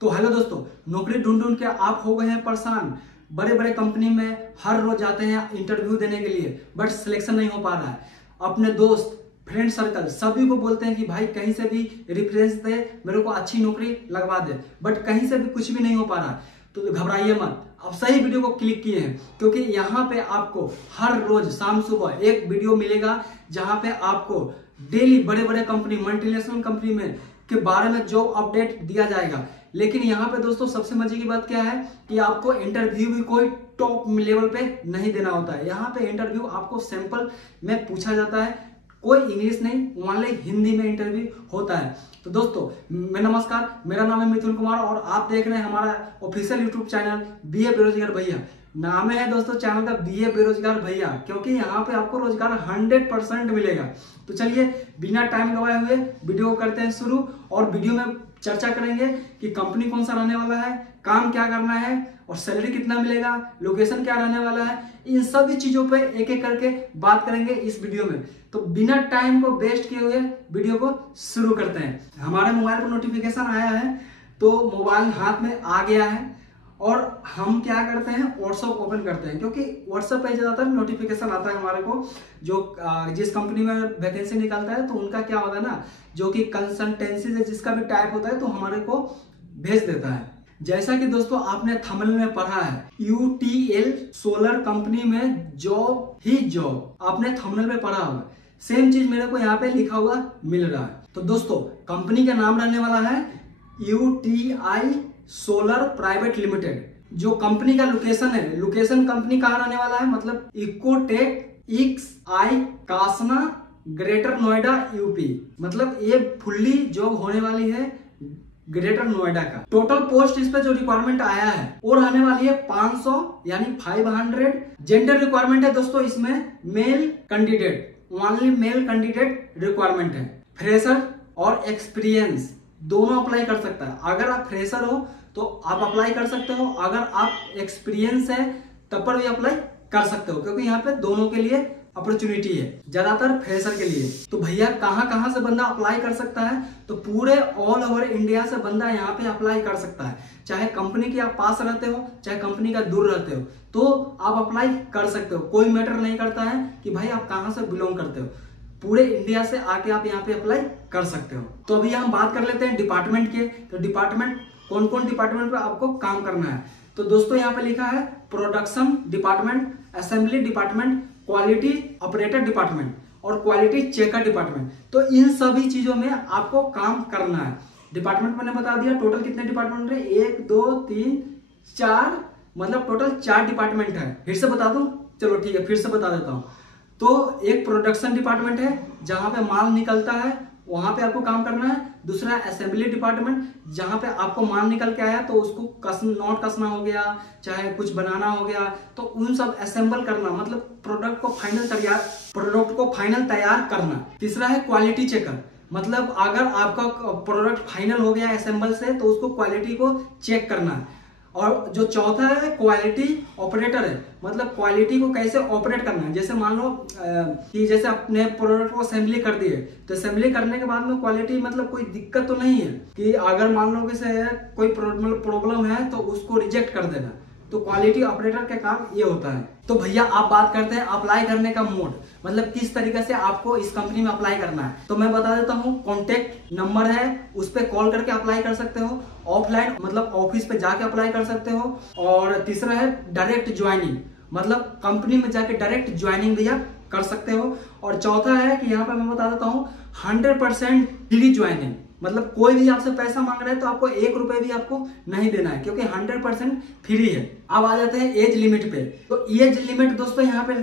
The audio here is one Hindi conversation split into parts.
तो हेलो दोस्तों, नौकरी ढूंढ ढूंढ के आप हो गए हैं परेशान। बड़े बड़े कंपनी में हर रोज जाते हैं इंटरव्यू देने के लिए, बट सिलेक्शन नहीं हो पा रहा है। अपने दोस्त, फ्रेंड सर्कल सभी को बोलते हैं कि भाई कहीं से भी रेफरेंस दे, मेरे को अच्छी नौकरी लगवा दे, बट कहीं से भी कुछ भी नहीं हो पा रहा है। तो घबराइए मत, अब सही वीडियो को क्लिक किए हैं, क्योंकि यहाँ पे आपको हर रोज शाम सुबह एक वीडियो मिलेगा जहाँ पे आपको डेली बड़े बड़े कंपनी, मल्टीनेशनल कंपनी में के बारे में जॉब अपडेट दिया जाएगा। लेकिन यहाँ पे दोस्तों सबसे मजे की बात क्या है कि आपको इंटरव्यू भी कोई टॉप लेवल पे नहीं देना होता है। यहाँ पे इंटरव्यू आपको सिंपल में पूछा जाता है, कोई इंग्लिश नहीं, ओनली हिंदी में इंटरव्यू होता है। तो दोस्तों मैं नमस्कार, मेरा नाम है मिथुन कुमार और आप देख रहे हैं हमारा ऑफिशियल यूट्यूब चैनल बीए बेरोजगार भैया। नाम है दोस्तों चैनल का बीए बेरोजगार भैया, क्योंकि यहाँ पे आपको रोजगार 100% मिलेगा। तो चलिए बिना टाइम गवाए हुए वीडियो को करते हैं शुरू, और वीडियो में चर्चा करेंगे कि कंपनी कौन सा रहने वाला है, काम क्या करना है और सैलरी कितना मिलेगा, लोकेशन क्या रहने वाला है। इन सभी चीजों पे एक एक करके बात करेंगे इस वीडियो में। तो बिना टाइम को वेस्ट किए हुए वीडियो को शुरू करते हैं। हमारे मोबाइल पर नोटिफिकेशन आया है, तो मोबाइल हाथ में आ गया है और हम क्या करते हैं, व्हाट्सएप ओपन करते हैं, क्योंकि व्हाट्सएप पे ज्यादातर नोटिफिकेशन आता है हमारे को। जो जिस कंपनी में वैकेंसी निकलता है तो उनका क्या होता है ना, जो कि कंसल्टेंसी से जिसका भी टाइप होता है तो हमारे को भेज देता है। जैसा कि दोस्तों आपने थंबनेल में पढ़ा है, यूटीएल सोलर कंपनी में जॉब ही जॉब, आपने थंबनेल में पढ़ा होगा। सेम चीज मेरे को यहाँ पे लिखा हुआ मिल रहा है। तो दोस्तों कंपनी का नाम रहने वाला है यूटीआई सोलर प्राइवेट लिमिटेड। जो कंपनी का लोकेशन है, लोकेशन कंपनी कहाँ रहने वाला है, मतलब Ecotech XI Kasna greater Noida UP. मतलब ये फुल्ली जॉब होने वाली है ग्रेटर नोएडा का। टोटल पोस्ट इस पे जो रिक्वायरमेंट आया है वो रहने वाली है 500 यानी 500। जेंडर रिक्वायरमेंट है दोस्तों इसमें male candidate, only male candidate requirement है। फ्रेशर और एक्सपीरियंस दोनों अप्लाई कर सकता है। अगर आप फ्रेशर हो तो आप अप्लाई कर सकते हो, अगर आप एक्सपीरियंस है तब पर भी अप्लाई कर सकते हो, क्योंकि यहाँ पे दोनों के लिए अपॉर्चुनिटी है, ज्यादातर फ्रेशर के लिए। तो भैया कहाँ से बंदा अप्लाई कर सकता है, तो पूरे ऑल ओवर इंडिया से बंदा यहाँ पे अप्लाई कर सकता है। चाहे कंपनी के आप पास रहते हो, चाहे कंपनी का दूर रहते हो, तो आप अप्लाई कर सकते हो। कोई मैटर नहीं करता है कि भाई आप कहाँ से बिलोंग करते हो, पूरे इंडिया से आके आप यहाँ पे अप्लाई कर सकते हो। तो अभी हम बात कर लेते हैं डिपार्टमेंट के। तो डिपार्टमेंट कौन कौन डिपार्टमेंट पे आपको काम करना है, तो दोस्तों यहाँ पे लिखा है production department, assembly department, quality operator department और क्वालिटी चेकर डिपार्टमेंट। तो इन सभी चीजों में आपको काम करना है। डिपार्टमेंट मैंने बता दिया, टोटल कितने डिपार्टमेंट है, 1 2 3 4, मतलब टोटल 4 डिपार्टमेंट है। फिर से बता दूं, चलो ठीक है फिर से बता देता हूं। तो एक प्रोडक्शन डिपार्टमेंट है जहां पे माल निकलता है, वहां पे आपको काम करना है। दूसरा असेंबली डिपार्टमेंट, जहां पे आपको माल निकल के आया तो उसको नॉट कसना हो गया, चाहे कुछ बनाना हो गया, तो उन सब असेंबल करना, मतलब प्रोडक्ट को फाइनल तैयार करना। तीसरा है क्वालिटी चेकर, मतलब अगर आपका प्रोडक्ट फाइनल हो गया असेंबल से तो उसको क्वालिटी को चेक करना है। और जो चौथा है क्वालिटी ऑपरेटर है, मतलब क्वालिटी को कैसे ऑपरेट करना है। जैसे मान लो कि जैसे अपने प्रोडक्ट को असेंबली कर दिए, तो असेंबली करने के बाद में क्वालिटी मतलब कोई दिक्कत तो नहीं है कि अगर मान लो कि कोई प्रॉब्लम है तो उसको रिजेक्ट कर देना। तो क्वालिटी ऑपरेटर का काम ये होता है। तो भैया आप बात करते हैं अप्लाई करने का मोड, मतलब किस तरीके से आपको इस कंपनी में अप्लाई करना है। तो मैं बता देता हूँ, कॉन्टेक्ट नंबर है, उस पर कॉल करके अप्लाई कर सकते हो। ऑफलाइन मतलब ऑफिस पे जाके अप्लाई कर सकते हो। और तीसरा है डायरेक्ट ज्वाइनिंग, मतलब कंपनी में जाके डायरेक्ट ज्वाइनिंग भी आप कर सकते हो। और चौथा है कि यहाँ पे मैं बता देता हूँ 100% फ्री ज्वाइनिंग, मतलब कोई भी आपसे पैसा मांग रहा है तो आपको 1 रुपए भी आपको नहीं देना है, क्योंकि 100% फ्री है। अब आ जाते हैं एज लिमिट पे। तो एज लिमिट दोस्तों यहाँ पे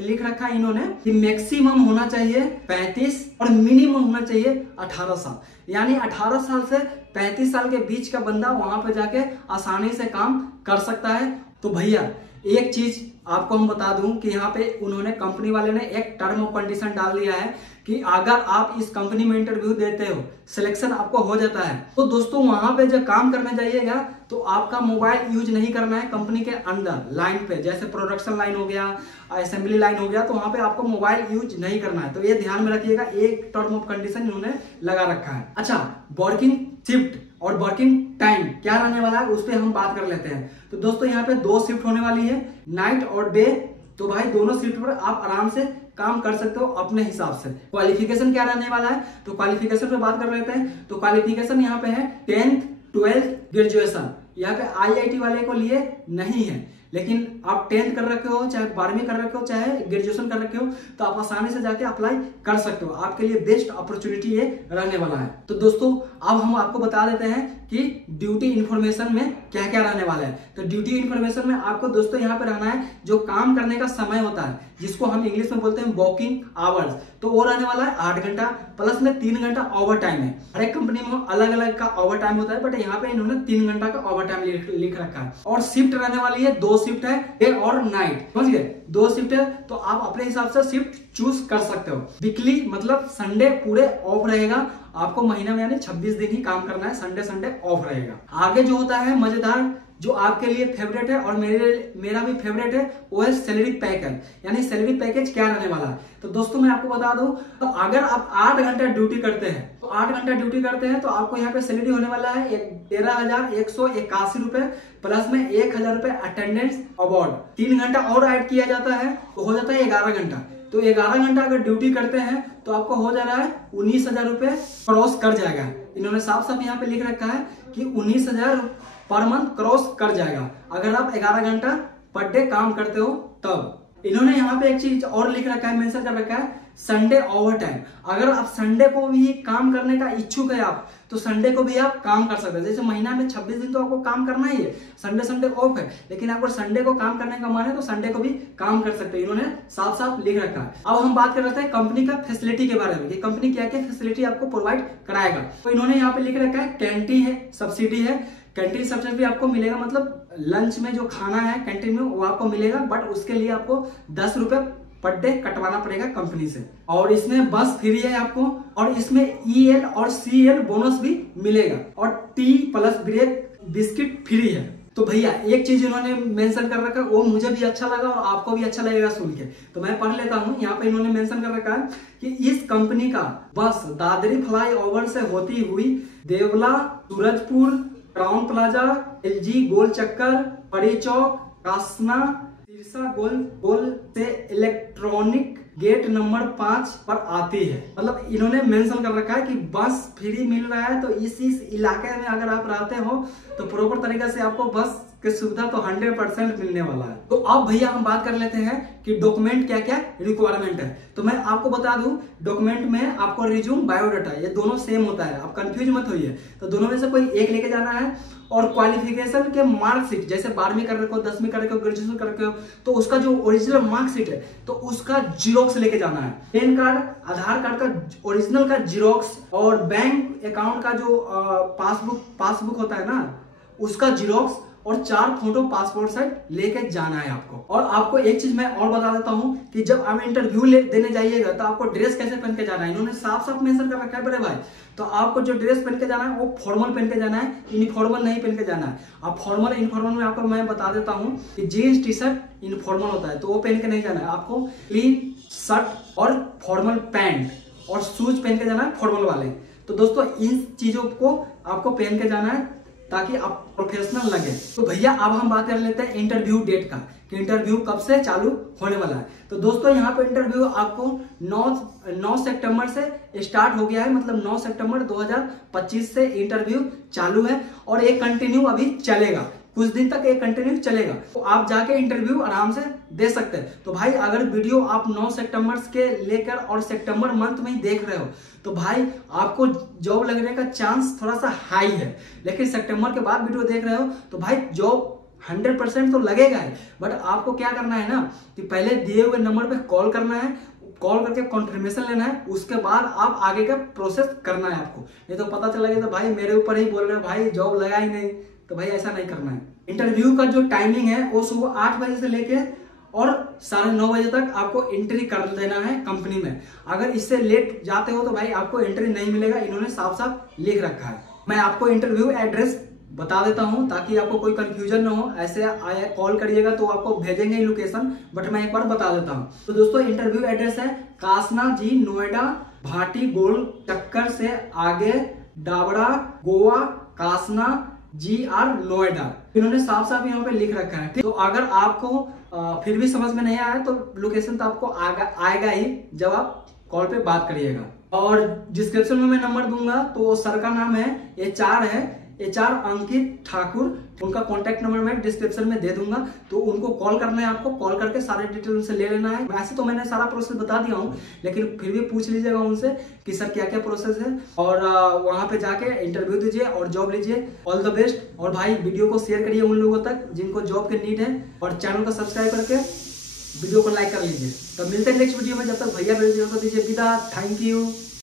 लिख रखा है इन्होंने कि मैक्सिमम होना चाहिए 35 और मिनिमम होना चाहिए 18 साल। यानी 18 साल से 35 साल के बीच का बंदा वहां पे जाके आसानी से काम कर सकता है। तो भैया एक चीज आपको हम बता दूं कि यहाँ पे उन्होंने, कंपनी वाले ने एक टर्म ऑफ कंडीशन डाल दिया है कि अगर आप इस कंपनी में इंटरव्यू देते हो, सिलेक्शन आपको हो जाता है, तो दोस्तों वहां पे जब काम करने जाइएगा तो आपका मोबाइल यूज नहीं करना है कंपनी के अंदर लाइन पे। जैसे प्रोडक्शन लाइन हो गया, असेंबली लाइन हो गया, तो वहां पे आपको मोबाइल यूज नहीं करना है। तो ये ध्यान में रखिएगा, एक टर्म ऑफ कंडीशन इन्होंने लगा रखा है। अच्छा, वर्किंग शिफ्ट और वर्किंग टाइम क्या रहने वाला है उस पर हम बात कर लेते हैं। तो दोस्तों यहाँ पे 2 शिफ्ट होने वाली है, नाइट और डे। तो भाई दोनों शिफ्ट पर आप आराम से काम कर सकते हो अपने हिसाब से। क्वालिफिकेशन क्या रहने वाला है, तो क्वालिफिकेशन पे बात कर लेते हैं। तो क्वालिफिकेशन यहाँ पे है 10th 12th ग्रेजुएशन। यहाँ पे IIT वाले को लिए नहीं है, लेकिन आप 10th कर रखे हो, चाहे 12वीं कर रखे हो, चाहे ग्रेजुएशन कर रखे हो, तो आप आसानी से जाके अप्लाई कर सकते हो। आपके लिए बेस्ट अपॉर्चुनिटी ये रहने वाला है। तो दोस्तों अब हम आपको बता देते हैं कि ड्यूटी इन्फॉर्मेशन में क्या क्या रहने वाला है। तो ड्यूटी इन्फॉर्मेशन में आपको दोस्तों यहाँ पे रहना है जो काम करने का समय होता है, जिसको हम इंग्लिश में बोलते हैं वर्किंग आवर्स। तो वो रहने वाला है 8 घंटा, प्लस में 3 घंटा ओवर टाइम है। हर एक कंपनी में अलग अलग का ओवर टाइम होता है, बट यहाँ पे इन्होंने 3 घंटा का ओवर टाइम लिख रखा है। और शिफ्ट रहने वाली है 2 शिफ्ट है, डे और नाइट, समझ गए। 2 शिफ्ट है, तो आप अपने हिसाब से शिफ्ट चूज कर सकते हो। वीकली मतलब संडे पूरे ऑफ रहेगा आपको, महीना में यानी 26 दिन ही काम करना है, संडे ऑफ रहेगा। आगे जो होता है मजेदार, जो आपके लिए फेवरेट है और मेरा भी फेवरेट है, वो है सैलरी पैकेज। यानी सैलरी पैकेज क्या रहने वाला है। तो दोस्तों मैं आपको बता दूं, तो अगर आप 8 घंटा ड्यूटी करते हैं, तो 8 घंटा ड्यूटी करते हैं तो आपको यहाँ पे सैलरी होने वाला है 13,181 रुपए, प्लस में 1,000 रुपए अटेंडेंस अवार्ड। 3 घंटा और ऐड किया जाता है तो हो जाता है 11 घंटा। तो 11 घंटा अगर ड्यूटी करते हैं तो आपको हो जा रहा है 19,000 रुपए क्रॉस कर जाएगा। इन्होंने साफ साफ यहाँ पे लिख रखा है कि 19,000 पर मंथ क्रॉस कर जाएगा अगर आप 11 घंटा पर डे काम करते हो तब। इन्होंने यहाँ पे एक चीज और लिख रखा है, मेंशन कर रखा है, संडे ओवर टाइम। अगर आप संडे को भी काम करने का इच्छुक है आप, तो संडे को भी आप काम कर सकते हैं। जैसे महीना में 26 दिन तो आपको काम करना ही है, संडे ऑफ है, लेकिन आपको संडे को काम करने का मन है तो संडे को भी काम कर सकते हैं। इन्होंने साफ साफ लिख रखा है। अब हम बात कर रहे थे कंपनी का फैसिलिटी के बारे में कि कंपनी क्या क्या फैसिलिटी आपको प्रोवाइड कराएगा। तो इन्होंने यहाँ पे लिख रखा है कैंटीन है, सब्सिडी है। कैंटीन सब्सिडी भी आपको मिलेगा, मतलब लंच में जो खाना है कैंटीन में वो आपको मिलेगा, बट उसके लिए आपको 10 रुपए पर डे कटवाना पड़ेगा कंपनी से। और इसमें बस फ्री है आपको, और इसमें EL और CL बोनस भी मिलेगा, और tea plus break biscuit free है। तो भैया एक चीज इन्होंने मेंशन कर रखा है, वो मुझे भी अच्छा लगा और आपको भी अच्छा लगेगा सुन के, तो मैं पढ़ लेता हूँ। यहाँ पे इन्होंने मेंशन कर रखा है कि इस कंपनी का बस दादरी फ्लाई ओवर से होती हुई देवला, सूरजपुर, क्राउन प्लाजा, LG गोल चक्कर, बड़ी चौक, कासना, सिरसा गोल से इलेक्ट्रॉनिक गेट नंबर 5 पर आती है। मतलब इन्होंने मेंशन कर रखा है कि बस फ्री मिल रहा है, तो इस इलाके में अगर आप रहते हो तो प्रॉपर तरीके से आपको बस की सुविधा तो 100% मिलने वाला है। तो अब भैया हम बात कर लेते हैं कि डॉक्यूमेंट क्या क्या रिक्वायरमेंट है। तो मैं आपको बता दूं, डॉक्यूमेंट में आपको रिज्यूम, बायोडाटा ये दोनों सेम होता है, आप कंफ्यूज मत होइए। तो दोनों में से कोई एक लेके जाना है। और क्वालिफिकेशन के मार्कशीट, जैसे 12वीं कर रखे हो, 10वीं कर रखे हो, ग्रेजुएशन कर रखे हो, तो उसका जो ओरिजिनल मार्कशीट है तो उसका जीरोक्स लेके जाना है। पैन कार्ड, आधार कार्ड का ओरिजिनल का जीरोक्स, और बैंक अकाउंट का जो पासबुक होता है ना उसका जीरोक्स, और 4 फोटो पासपोर्ट साइज लेके जाना है आपको। और आपको एक चीज मैं और बता देता हूं कि जब आप इंटरव्यू देने जाइएगा तो आपको ड्रेस कैसे पहन के जाना है, इन्होंने साफ साफ मेंशन कर रखा है बड़े भाई। तो आपको जो ड्रेस पहन के जाना है वो फॉर्मल पहन के जाना है, यूनिफॉर्मल नहीं पहन के जाना है। आप फॉर्मल इनफॉर्मल में आपको मैं बता देता हूँ कि जीन्स टी शर्ट इनफॉर्मल होता है, तो वो पहन के नहीं जाना है। आपको क्लीन शर्ट और फॉर्मल पैंट और शूज पहन के जाना है, फॉर्मल वाले। तो दोस्तों इन चीजों को आपको पहन के जाना है ताकि आप प्रोफेशनल लगे। तो भैया अब हम बात कर लेते हैं इंटरव्यू डेट का, कि इंटरव्यू कब से चालू होने वाला है। तो दोस्तों यहाँ पे इंटरव्यू आपको 9 सितंबर से स्टार्ट हो गया है, मतलब 9 सितंबर 2025 से इंटरव्यू चालू है, और एक कंटिन्यू अभी चलेगा, कुछ दिन तक एक कंटिन्यू चलेगा। तो आप जाके इंटरव्यू आराम से दे सकते हैं। तो भाई अगर वीडियो आप 9 सितंबर के लेकर और सितंबर मंथ में ही देख रहे हो तो भाई आपको जॉब लगने का चांस थोड़ा सा हाई है, लेकिन सितंबर के बाद वीडियो देख रहे हो तो भाई जॉब 100% तो लगेगा है। बट आपको क्या करना है ना कि पहले दिए हुए नंबर पे कॉल करना है, कॉल करके कॉन्फर्मेशन लेना है, उसके बाद आप आगे का प्रोसेस करना है आपको। नहीं तो पता चला तो भाई मेरे ऊपर ही बोल रहे हैं भाई जॉब लगा ही नहीं, तो भाई ऐसा नहीं करना है। इंटरव्यू का जो टाइमिंग है वो सुबह 8 बजे से लेके और 9:30 बजे तक आपको एंट्री कर देना है कंपनी में। अगर इससे लेट जाते हो तो भाई आपको एंट्री नहीं मिलेगा, इन्होंने साफ साफ लिख रखा है। मैं आपको इंटरव्यू एड्रेस बता देता हूं ताकि आपको कोई कंफ्यूजन ना हो। ऐसे आया कॉल करिएगा तो आपको भेजेंगे लोकेशन, बट मैं एक बार बता देता हूं। तो दोस्तों इंटरव्यू एड्रेस है कासना जी, नोएडा, भाटी गोल चक्कर से आगे, डाबड़ा, गोवा कासना GR नोएडा। इन्होंने साफ साफ यहाँ पे लिख रखा है। तो अगर आपको फिर भी समझ में नहीं आया तो लोकेशन तो आपको आएगा ही जब आप कॉल पे बात करिएगा। और डिस्क्रिप्शन में मैं नंबर दूंगा। तो सर का नाम है HR अंकित ठाकुर। उनका कॉन्टैक्ट नंबर मैं डिस्क्रिप्शन में दे दूंगा। तो उनको कॉल करना है, आपको कॉल करके सारे डिटेल उनसे ले लेना है। वैसे तो मैंने सारा प्रोसेस बता दिया हूँ, लेकिन फिर भी पूछ लीजिएगा उनसे कि सर क्या क्या प्रोसेस है, और वहां पे जाके इंटरव्यू दीजिए और जॉब लीजिए। All the best. और भाई वीडियो को शेयर करिए उन लोगों तक जिनको जॉब की नीड है, और चैनल को सब्सक्राइब करके वीडियो को लाइक कर लीजिए। तो मिलते हैं नेक्स्ट वीडियो में। जब तक भैया दीजिए विदा। Thank you.